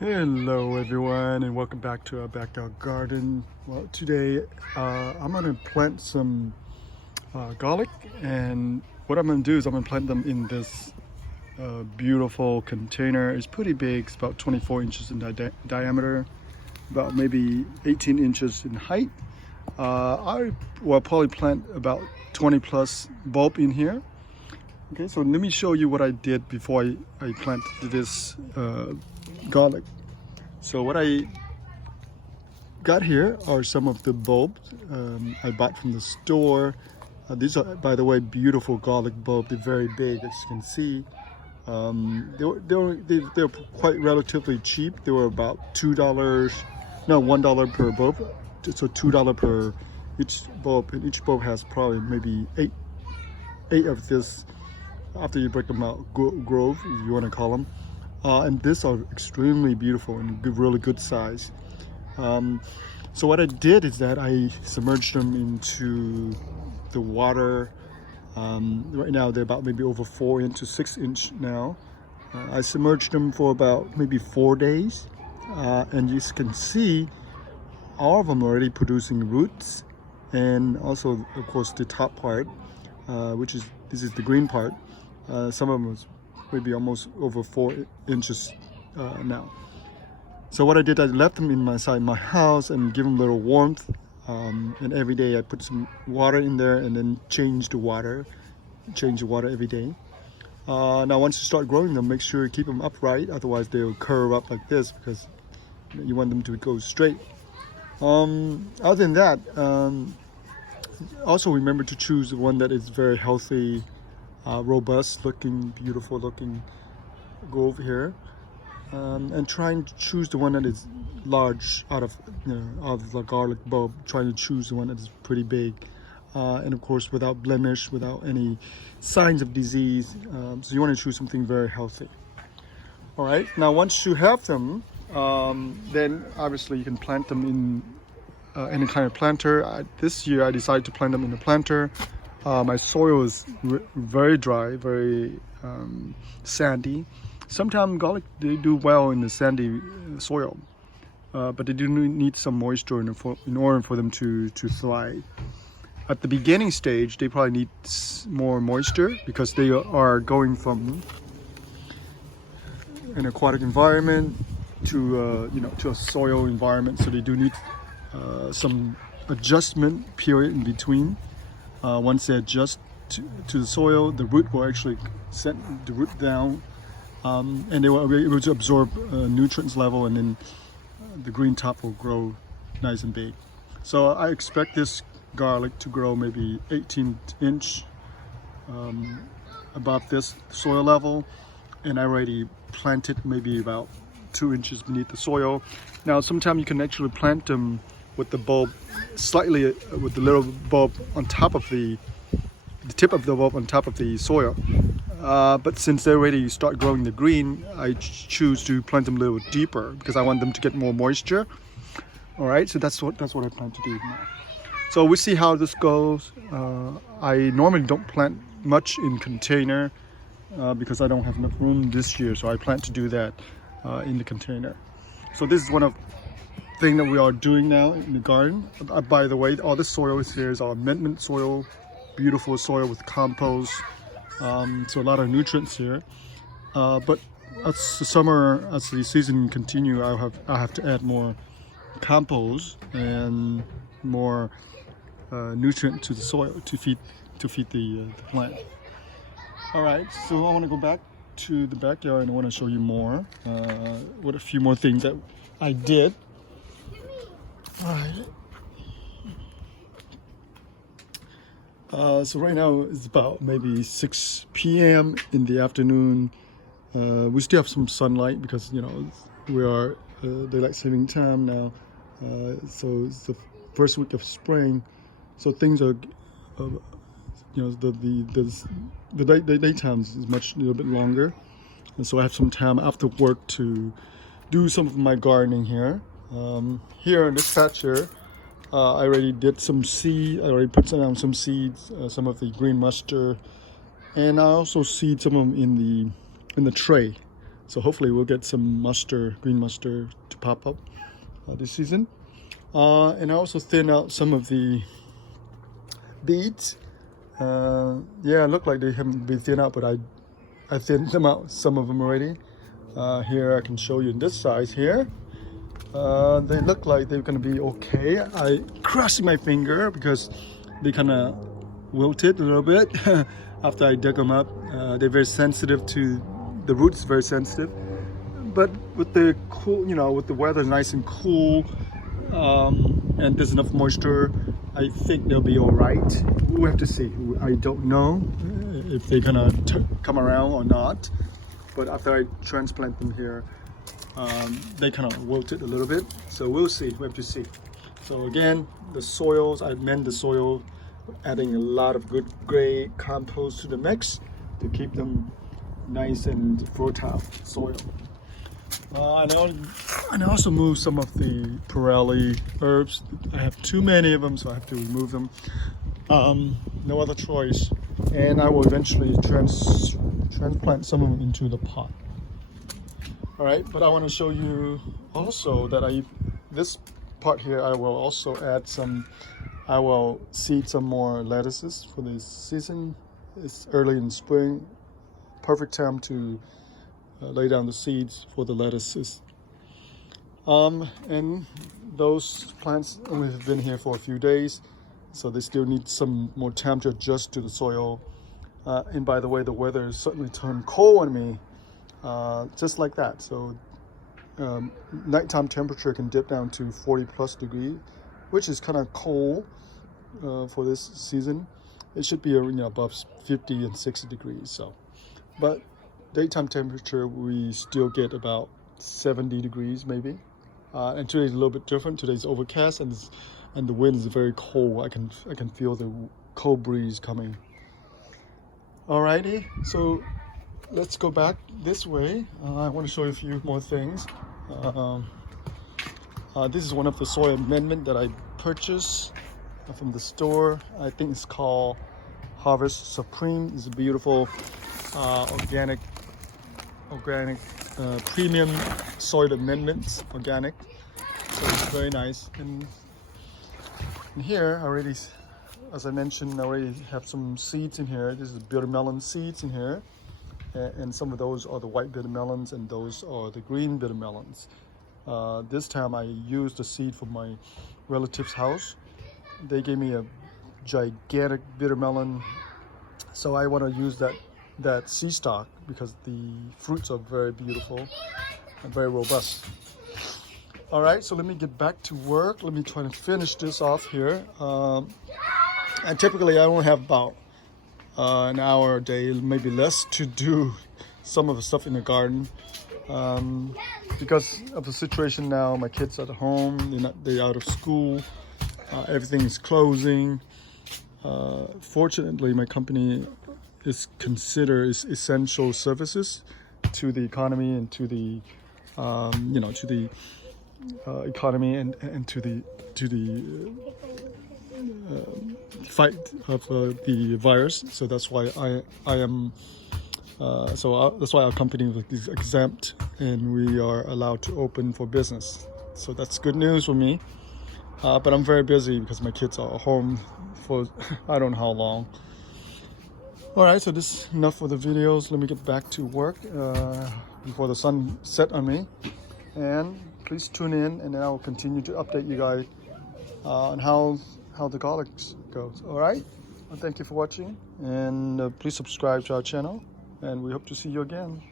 Hello everyone, and welcome back to our backyard garden. Well, today I'm going to plant some garlic, and what I'm going to do is I'm going to plant them in this beautiful container. It's pretty big. It's about 24 inches in diameter, about maybe 18 inches in height. I will probably plant about 20 plus bulb in here. Okay, so let me show you what I did before I planted this garlic. So what I got here are some of the bulbs I bought from the store. These are, by the way, beautiful garlic bulbs. They're very big, as you can see. They're quite relatively cheap. They were about $2, no, $1 per bulb. So $2 per each bulb, and each bulb has probably maybe eight of this. After you break them out, grove, if you want to call them. And these are extremely beautiful and really good size. So what I did is that I submerged them into the water. Right now they're about maybe over 4 inch to 6 inch now. I submerged them for about maybe 4 days. And you can see all of them already producing roots. And also, of course, the top part, this is the green part. Some of them was maybe almost over 4 inches now. So what I did, I left them inside my house and give them a little warmth. And every day I put some water in there and then change the water every day. Now once you start growing them, make sure you keep them upright, otherwise they'll curve up like this because you want them to go straight. Other than that, also remember to choose the one that is very healthy, robust looking, beautiful looking grove here, and trying to choose the one that is large out of the garlic bulb. Trying to choose the one that is pretty big, and of course without blemish, without any signs of disease. So you want to choose something very healthy. All right, now once you have them, then obviously you can plant them in any kind of planter. This year I decided to plant them in a planter. My soil is very dry, very sandy. Sometimes garlic, they do well in the sandy soil, but they do need some moisture in order for them to thrive. At the beginning stage, they probably need more moisture because they are going from an aquatic environment to to a soil environment, so they do need some adjustment period in between. Once they adjust to the soil, the root will actually send the root down, and they will be able to absorb nutrients level, and then the green top will grow nice and big. So I expect this garlic to grow maybe 18 inch above this soil level, and I already planted maybe about 2 inches beneath the soil. Now sometimes you can actually plant them with the bulb slightly, with the little bulb on top of the tip of the bulb on top of the soil. But since they already start growing the green, I choose to plant them a little deeper because I want them to get more moisture. All right, so that's what I plan to do now. So we'll see how this goes. I normally don't plant much in container because I don't have enough room this year, so I plan to do that in the container. So this is one of thing that we are doing now in the garden. By the way, all this soil here is our amendment soil, beautiful soil with compost, so a lot of nutrients here. But as the season continue, I have to add more compost and more nutrient to the soil to feed the plant. All right, so I want to go back to the backyard and I want to show you more what a few more things that I did. All right. So right now it's about maybe 6 p.m. in the afternoon. We still have some sunlight because we are daylight saving time now. So it's the first week of spring. So things are, the daytime is a little bit longer, and so I have some time after work to do some of my gardening here. Here in this patch here, I already did some seed. I already put down some seeds, some of the green mustard, and I also seed some of them in the tray. So hopefully we'll get some mustard, green mustard to pop up this season. And I also thin out some of the beets. Yeah, look like they haven't been thinned out, but I thinned them out, some of them already. Here I can show you in this size here. They look like they're gonna be okay. I crushed my finger because they kind of wilted a little bit after I dug them up. They're very sensitive to the roots, very sensitive. But with the cool, with the weather nice and cool, and there's enough moisture, I think they'll be all right. We'll have to see. I don't know if they're gonna come around or not. But after I transplant them here, they kind of wilted a little bit. So we'll see. We have to see. So again, the soils, I amend the soil, adding a lot of good gray compost to the mix to keep them nice and fertile soil. And I also move some of the Pirelli herbs. I have too many of them, so I have to remove them. No other choice. And I will eventually transplant some of them into the pot. All right, but I want to show you also that this part here, I will also add I will seed some more lettuces for this season. It's early in spring, perfect time to lay down the seeds for the lettuces. And those plants only have been here for a few days, so they still need some more time to adjust to the soil. And by the way, the weather has certainly turned cold on me, just like that. So nighttime temperature can dip down to 40+ degrees, which is kind of cold for this season. It should be above 50 and 60 degrees. So, but daytime temperature we still get about 70 degrees maybe. And today's a little bit different. Today's overcast and the wind is very cold. I can feel the cold breeze coming. Alrighty, so let's go back this way. I want to show you a few more things. This is one of the soil amendment that I purchased from the store. I think it's called Harvest Supreme. It's a beautiful organic premium soil amendments, organic. So it's very nice. And here already, as I mentioned, I already have some seeds in here. This is bitter melon seeds in here. And some of those are the white bitter melons and those are the green bitter melons. This time I used the seed from my relative's house. They gave me a gigantic bitter melon. So I want to use that seed stock because the fruits are very beautiful and very robust. All right, so let me get back to work. Let me try to finish this off here. And typically I don't have about an hour a day, maybe less, to do some of the stuff in the garden. Because of the situation now, my kids are at home, they're out of school, everything is closing. Fortunately, my company is considered essential services to the economy and to the economy and to the fight of the virus. So that's why that's why our company is exempt and we are allowed to open for business. So that's good news for me. But I'm very busy because my kids are home for I don't know how long. All right, so this is enough for the videos. Let me get back to work before the sun set on me. And please tune in, and then I will continue to update you guys on how the garlics goes. All right, well, thank you for watching, and please subscribe to our channel, and we hope to see you again.